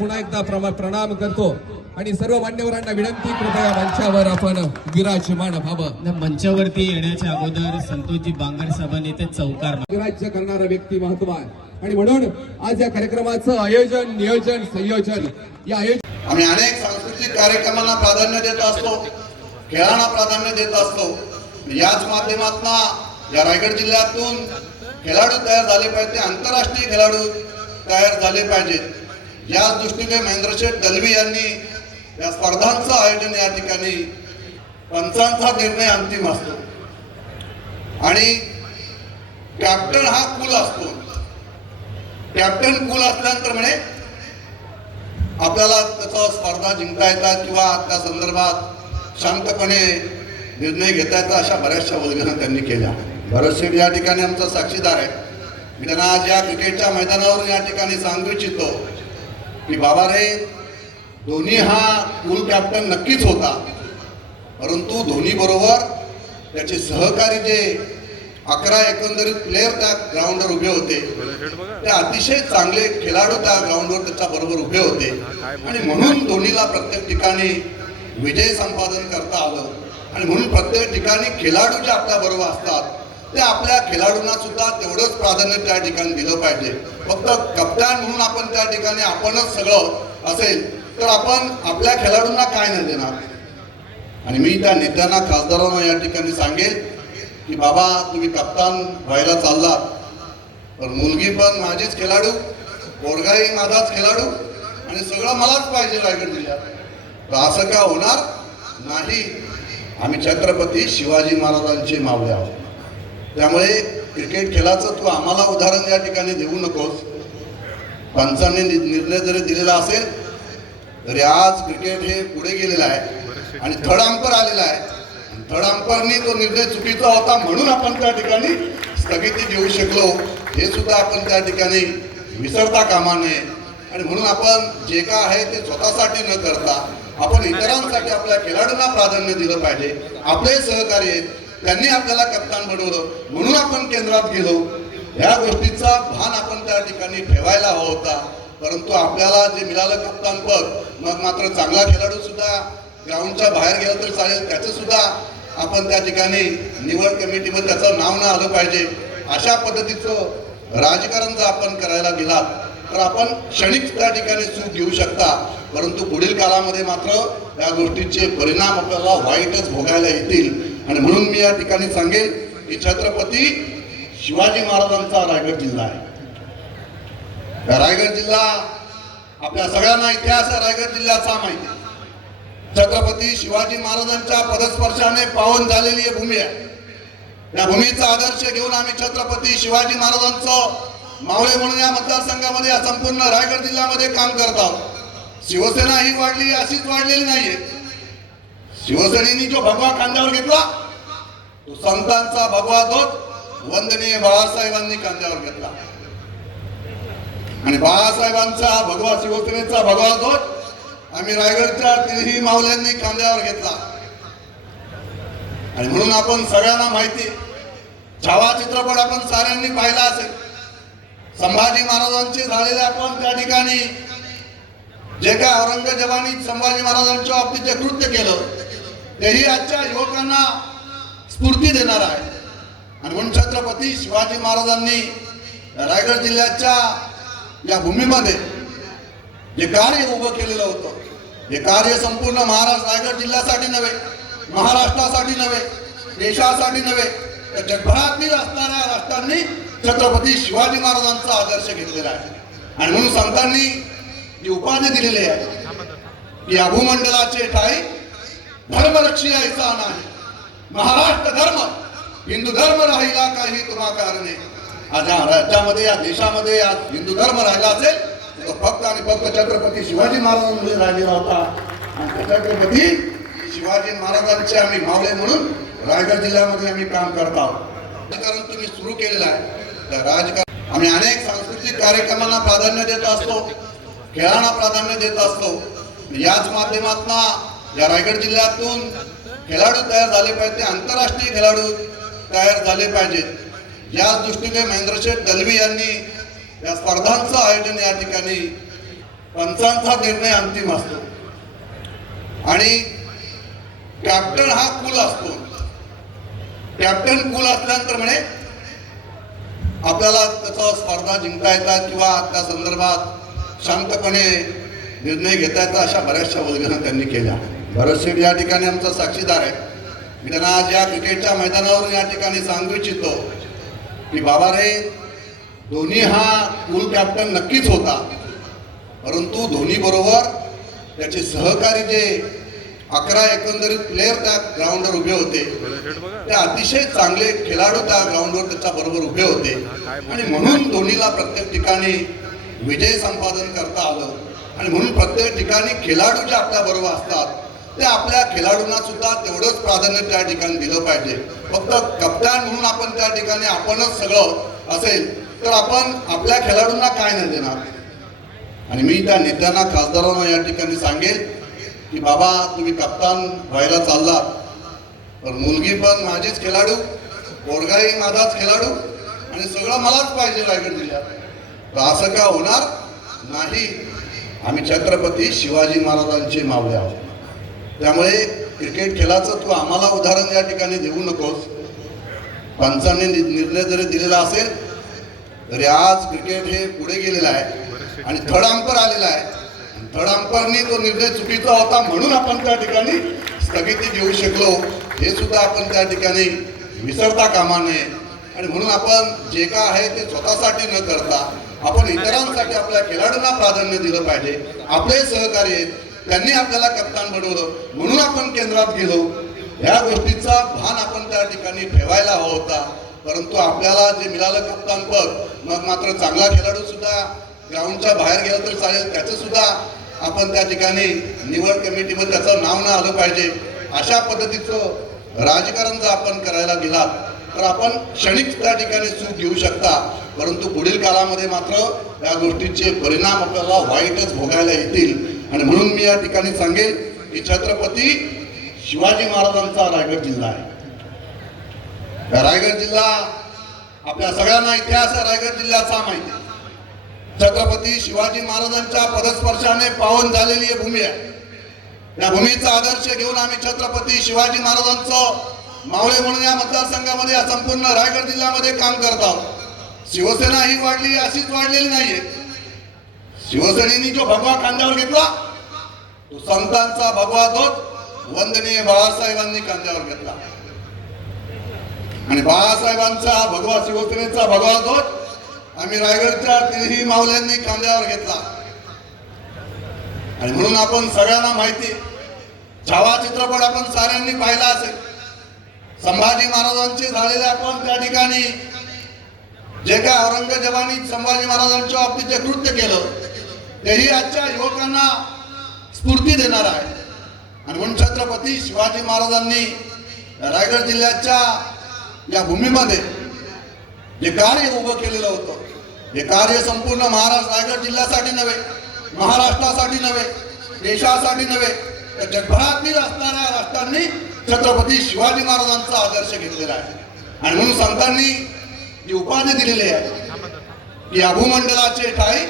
पुन्हा एकदा प्रणाम करतो आणि सर्व मान्यवरांना विनंती कृपया मंचावर आपण विराजमान व्हावं। मंचावरती येण्याच्या अगोदर संतोषजी बांगर साहेबांनी इथे चौकार राज्य करणारा व्यक्ती महत्व आहे आणि म्हणून आज या कार्यक्रमाचं आयोजन नियोजन संयोजन या आम्ही अनेक सांस्कृतिक कार्यक्रमांना प्राधान्य देत असतो, खेळांना प्राधान्य देत असतो। याच माध्यमातून या रायगड जिल्ह्यातून खेळाडू तयार झाले पाहिजे, आंतरराष्ट्रीय खेळाडू तयार झाले पाहिजेत। याच दृष्टीने महेंद्रशेठ दलवी यांनी या स्पर्धांचं आयोजन या ठिकाणी पंचांचा निर्णय अंतिम असतो आणि कॅप्टन हा कूल असतो। कॅप्टन कूल असल्यानंतर म्हणे आपल्याला त्याचा स्पर्धा जिंकता येतात किंवा त्या संदर्भात शांतपणे निर्णय घेता येतात, अशा बऱ्याचशा वल्गना त्यांनी केल्या। भरतशेठ या ठिकाणी आमचा साक्षीदार आहे। मी त्यांना आज या क्रिकेटच्या मैदानावरून या ठिकाणी सांगू इच्छितो की बाबा रे, धोनी हा कूल कॅप्टन नक्कीच होता, परंतु धोनी बरोबर त्याचे सहकारी जे 11 एकंदरीत प्लेयर त्या ग्राउंडवर उभे होते, ते अतिशय चांगले खेळाडू त्या ग्राउंडवर त्याच्या बरोबर उभे होते आणि म्हणून धोनीला प्रत्येक ठिकाणी विजय संपादन करता आलं आणि म्हणून प्रत्येक ठिकाणी खेळाडू जे आपल्या बरोबर असतात ते आपल्या खेळाडूंना सुद्धा तेवढंच प्राधान्य त्या ठिकाणी दिलं पाहिजे। फक्त कप्तान म्हणून आपण त्या ठिकाणी आपणच सगळं असेल तर आपण आपल्या खेळाडूंना काय नाही देणार। आणि मी त्या नेत्यांना खासदारांना या ठिकाणी सांगेन की बाबा, तुम्ही कप्तान व्हायला चाललात, पण मुलगी पण माझीच खेळाडू, पोरगाही माझाच खेळाडू आणि सगळं मलाच पाहिजे रायगड जिल्ह्यात, तर असं का होणार नाही। आम्ही छत्रपती शिवाजी महाराजांचे मावळे आहोत, त्यामुळे क्रिकेट खेळाचं तू आम्हाला उदाहरण या ठिकाणी देऊ नकोस। पंचांनी निर्णय जरी दिलेला असेल तरी आज क्रिकेट हे पुढे गेलेलं आहे आणि थर्ड अंपर आलेला आहे। थर्ड अंपरनी तो निर्णय चुकीचा होता म्हणून आपण त्या ठिकाणी स्थगिती देऊ शकलो, हे सुद्धा आपण त्या ठिकाणी विसरता कामा नये। आणि म्हणून आपण जे काय आहे ते स्वतःसाठी न करता आपण इतरांसाठी आपल्या खेळाडूंना प्राधान्य दिलं पाहिजे। आपले सहकारी आहेत, त्यांनी आपल्याला कप्तान बनवलं म्हणून आपण केंद्रात गेलो, ह्या गोष्टीचा भान आपण त्या ठिकाणी ठेवायला हवा होता। परंतु आपल्याला जे मिळालं कप्तान पद, मग मात्र चांगला खेळाडू सुद्धा ग्राउंडच्या बाहेर गेला तर चालेल, त्याचं सुद्धा आपण त्या ठिकाणी निवड कमिटीमध्ये त्याचं नाव न आलं पाहिजे। अशा पद्धतीचं राजकारण जर आपण करायला गेलात तर आपण क्षणिक त्या ठिकाणी चूक घेऊ शकता, परंतु पुढील काळामध्ये मात्र या गोष्टीचे परिणाम आपल्याला वाईटच भोगायला येतील। आणि म्हणून मी या ठिकाणी सांगेन की छत्रपती शिवाजी महाराजांचा रायगड जिल्हा आहे। रायगड जिल्हा आपल्या सगळ्यांना इतिहास रायगड जिल्ह्याचा माहिती आहे। छत्रपती शिवाजी महाराजांच्या पदस्पर्शाने पावन झालेली ही भूमी आहे। या भूमीचा आदर्श घेऊन आम्ही छत्रपती शिवाजी महाराजांचं मावळे म्हणून या मतदारसंघामध्ये, या संपूर्ण रायगड जिल्ह्यामध्ये काम करत आहोत। शिवसेना ही वाढली अशीच वाढलेली नाहीये। शिवसेनेने जो भगवा खांद्यावर घेतला तो संतांचा भगवा ध्वज वंदनीय बाळासाहेबांनी खांद्यावर घेतला आणि बाळासाहेबांचा भगवा, शिवसेनेचा भगवा ध्वज आम्ही रायगडच्या तिन्ही मावल्यांनी खांद्यावर घेतला। आणि म्हणून आपण सगळ्यांना माहिती, छावा चित्रपट आपण साऱ्यांनी पाहिला असेल। संभाजी महाराजांचे झालेले आपण त्या ठिकाणी जे काय औरंगजेबाने संभाजी महाराजांच्या बाबतीत जे कृत्य केलं तेही आजच्या युवकांना स्फूर्ती देणार आहे। आणि म्हणून छत्रपती शिवाजी महाराजांनी रायगड जिल्ह्याच्या या भूमीमध्ये जे कार्य उभं केलेलं होतं, हे कार्य संपूर्ण रायगड जिल्ह्यासाठी नव्हे, महाराष्ट्रासाठी नव्हे, देशासाठी नव्हे, तर जगभरातील असणाऱ्या राष्ट्रांनी छत्रपती शिवाजी महाराजांचा आदर्श घेतलेला आहे। आणि म्हणून संतांनी जी उपाधी दिलेली आहे की या भूमंडलाचे ठाई धर्मरक्षी ऐसा नाही, महाराष्ट्र धर्म हिंदू धर्म राहिला काही तुम्हा कारणे। आज या राज्यामध्ये, या देशामध्ये या हिंदू धर्म राहिला असेल तो फक्त आणि फक्त छत्रपती शिवाजी महाराजांमुळे राहिलेला होता। आणि छत्रपती शिवाजी महाराजांचे आम्ही मावळे म्हणून रायगड जिल्ह्यामध्ये आम्ही काम करत आहोत। राजकारण तुम्ही सुरू केलेलं आहे, त्या राजकारण आम्ही अनेक सांस्कृतिक कार्यक्रमांना प्राधान्य देत असतो, खेळांना प्राधान्य देत असतो। याच माध्यमातून या रायगड जिल्ह्यातून खेळाडू तयार झाले पाहिजे, आंतरराष्ट्रीय खेळाडू तयार झाले पाहिजेत। याच दृष्टीने महेंद्रशेठ दलवी यांनी या स्पर्धांचं आयोजन या ठिकाणी पंचांचा निर्णय अंतिम असतो आणि कॅप्टन हा कूल असतो. कॅप्टन कूल असल्यानंतर म्हणे आपल्याला त्याचा स्पर्धा जिंकता येतात किंवा त्या संदर्भात शांतपणे निर्णय घेता येतात अशा बऱ्याचशा वल्गना त्यांनी केल्या. भरत शेठ या ठिकाणी आमचा साक्षीदार आहे. मी त्यांना आज या क्रिकेटच्या मैदानावरून या ठिकाणी सांगू इच्छितो की बाबा रे, धोनी हा कूल कॅप्टन नक्कीच होता, परंतु धोनी बरोबर त्याचे सहकारी जे 11 एकंदरीत प्लेयर त्या ग्राउंडवर उभे होते, ते अतिशय चांगले खेळाडू त्या ग्राउंडवर त्याच्या बरोबर उभे होते आणि म्हणून धोनीला प्रत्येक ठिकाणी विजय संपादन करता आलं. आणि म्हणून प्रत्येक ठिकाणी खेळाडू जे आपल्या बरोबर असतात ते आपल्या खेळाडूंना सुद्धा तेवढंच प्राधान्य त्या ठिकाणी दिलं पाहिजे. फक्त कप्तान म्हणून आपण त्या ठिकाणी आपणच सगळं असेल तर आपण आपल्या खेळाडूंना काय नाही देणार. आणि मी त्या नेत्यांना, खासदारांना या ठिकाणी सांगेल की बाबा, तुम्ही कप्तान व्हायला चाललात, तर मुलगी पण माझीच खेळाडू, पोरगाही माझाच खेळाडू आणि सगळं मलाच पाहिजे रायगड जिल्ह्यात. तर असं का होणार नाही. आम्ही छत्रपती शिवाजी महाराजांचे मावळे आहोत. त्यामुळे क्रिकेट खेळाचं तू आम्हाला उदाहरण या ठिकाणी देऊ नकोस. पंचांनी निर्णय जरी दिलेला असेल तरी आज क्रिकेट हे पुढे गेलेलं आहे आणि थर्ड अंपर आलेला आहे. थर्ड अंपरनी तो निर्णय चुकीचा होता म्हणून आपण त्या ठिकाणी स्थगिती देऊ शकलो, हे सुद्धा आपण त्या ठिकाणी विसरता कामा नये. आणि म्हणून आपण जे काय आहे ते स्वतःसाठी न करता आपण इतरांसाठी, आपल्या खेळाडूंना प्राधान्य दिलं पाहिजे. आपले सहकारी आहेत, त्यांनी आपल्याला कप्तान बनवलं म्हणून आपण केंद्रात गेलो. ह्या गोष्टीचा भान आपण त्या ठिकाणी ठेवायला हवा होता. परंतु आपल्याला जे मिळालं कप्तान पद, मग मात्र चांगला खेळाडू सुद्धा ग्राउंडच्या बाहेर गेला तर चालेल, त्याचं सुद्धा आपण त्या ठिकाणी निवड कमिटीमध्ये त्याचं नाव न आलं पाहिजे. अशा पद्धतीचं राजकारण जर आपण करायला गेलात तर आपण क्षणिक त्या ठिकाणी चूक घेऊ शकता, परंतु पुढील काळामध्ये मात्र या गोष्टीचे परिणाम आपल्याला वाईटच भोगायला येतील. आणि म्हणून मी या ठिकाणी सांगेन की छत्रपती शिवाजी महाराजांचा रायगड जिल्हा आहे. रायगड जिल्हा आपल्या सगळ्यांना इतिहास आहे रायगड जिल्ह्याचा माहिती. छत्रपती शिवाजी महाराजांच्या पदस्पर्शाने पावन झालेली ही भूमी आहे. या भूमीचा आदर्श घेऊन आम्ही छत्रपती शिवाजी महाराजांचं मावळे म्हणून या मतदारसंघामध्ये, या संपूर्ण रायगड जिल्ह्यामध्ये काम करत आहोत. शिवसेना ही वाढली अशीच वाढलेली नाहीये. शिवसेनेने जो भगवा खांद्यावर घेतला तो संतांचा भगवा ध्वज वंदनीय बाळासाहेबांनी खांद्यावर घेतला आणि बाळासाहेबांचा भगवा, शिवसेनेचा भगवा ध्वज आम्ही रायगडच्या तिन्ही मावल्यांनी खांद्यावर घेतला. आणि म्हणून आपण सगळ्यांना माहिती, छावा चित्रपट आपण साऱ्यांनी पाहिला असेल. संभाजी महाराजांचे झालेले आपण त्या ठिकाणी जे काय औरंगजेबाने संभाजी महाराजांच्या बाबतीत जे कृत्य केलं तेही आजच्या युवकांना स्फूर्ती देणार आहे. आणि म्हणून छत्रपती शिवाजी महाराजांनी रायगड जिल्ह्याच्या या भूमीमध्ये जे कार्य उभं केलेलं होतं, हे कार्य संपूर्ण महाराष्ट्र, रायगड जिल्ह्यासाठी नव्हे, महाराष्ट्रासाठी नव्हे, देशासाठी नव्हे, तर जगभरातील असणाऱ्या राष्ट्रांनी छत्रपती शिवाजी महाराजांचा आदर्श घेतलेला आहे. आणि म्हणून संतांनी जी उपाधी दिलेली आहे की या भूमंडलाचे ठाई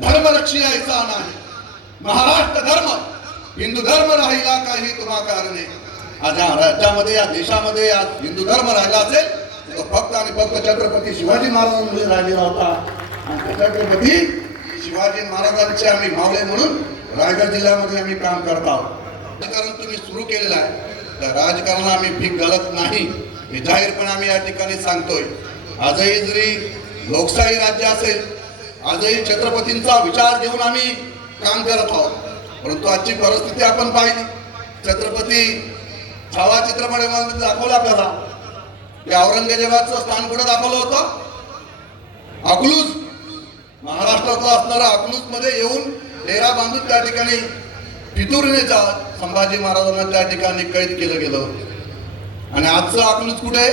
धर्मरक्षी यायचा नाही, महाराष्ट्र धर्म हिंदू धर्म राहिला काही तुम्हा कारणे. आज या राज्यामध्ये, या देशामध्ये आज हिंदू धर्म राहिला असेल तो फक्त आणि फक्त छत्रपती शिवाजी महाराजांमुळे राहिलेला होता. आणि छत्रपती शिवाजी महाराजांचे आम्ही मावळे म्हणून रायगड जिल्ह्यामध्ये आम्ही काम करत आहोत. राजकारण तुम्ही सुरू केलेलं आहे, त्या राजकारणाला आम्ही भीक घालत नाही हे जाहीरपणे आम्ही या ठिकाणी सांगतोय. आजही जरी लोकशाही राज्य असेल, आजही छत्रपतींचा विचार घेऊन आम्ही काम करत आहोत. परंतु आजची परिस्थिती आपण पाहिली. छत्रपती छावा चित्रपटामध्ये दाखवलं आपल्याला की औरंगजेबाचं स्थान कुठे दाखवलं होतं, अकलूज, महाराष्ट्रातलं असणारं अकलूज मध्ये येऊन डेरा बांधून त्या ठिकाणी फितुरीने संभाजी महाराजांना त्या ठिकाणी कैद केलं गेलं. आणि आजचं अकलूज कुठे,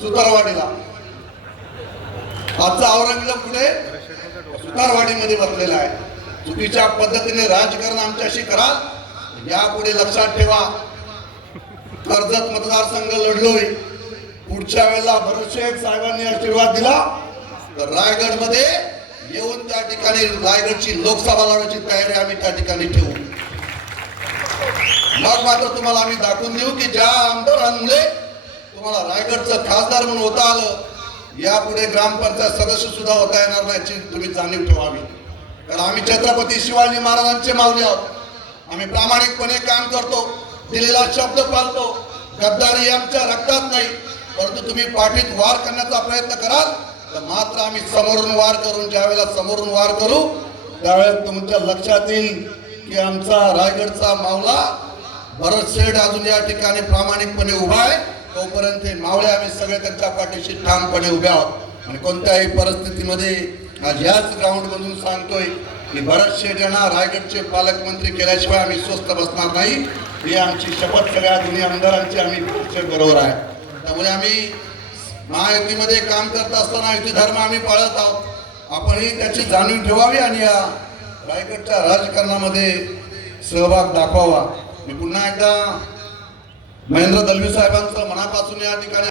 सुतारवाडीला. आजचा औरंगजेब कुठे, सुतारवाडीमध्ये बसलेला आहे. चुकीच्या पद्धतीने राजकारण आमच्याशी कराल यापुढे लक्षात ठेवा. कर्जत मतदारसंघ लढलोय, पुढच्या वेळेला भरत शेठ साहेबांनी आशीर्वाद दिला तर रायगड मध्ये येऊन त्या ठिकाणी रायगडची लोकसभा लढवण्याची तयारी आम्ही त्या ठिकाणी ठेवू. मग मात्र तुम्हाला आम्ही दाखवून देऊ की ज्या आमदारांमुळे तुम्हाला रायगडचं खासदार म्हणून होता आलं, यापुढे ग्रामपंचायत सदस्य सुद्धा होता येणार नाही याची तुम्ही जाणीव ठेवावी. कारण आम्ही छत्रपती शिवाजी महाराजांचे मावले आहोत. आम्ही प्रामाणिकपणे काम करतो, दिलेला शब्द पाळतो. गद्दारी आमच्या रक्तात नाही. परंतु तुम्ही पाठीत वार करण्याचा प्रयत्न कराल तर मात्र आम्ही समोरून वार करून, ज्यावेळेला समोरून वार करू त्यावेळेस तुमच्या लक्षात येईल की आमचा रायगडचा मावला भरत शेठ अजून या ठिकाणी प्रामाणिकपणे उभा आहे. तोपर्यंत हे मावळे आम्ही सगळे त्यांच्या पाठीशी ठामपणे उभे आहोत. आणि कोणत्याही परिस्थितीमध्ये आज याच ग्राउंड मधून सांगतोय की भरत शेठ यांना रायगडचे पालकमंत्री केल्याशिवाय आम्ही स्वस्थ बसणार नाही. ही आमची शपथ सगळ्या दोन्ही आमदारांची आम्ही बरोबर आहे. त्यामुळे आम्ही महायुतीमध्ये काम करत असताना युती धर्म आम्ही पाळत आहोत. आपणही त्याची जाणीव ठेवावी आणि या रायगडच्या राजकारणामध्ये सहभाग दाखवावा. मी पुन्हा एकदा महेंद्र दलवी साहेबांचं मनापासून या ठिकाणी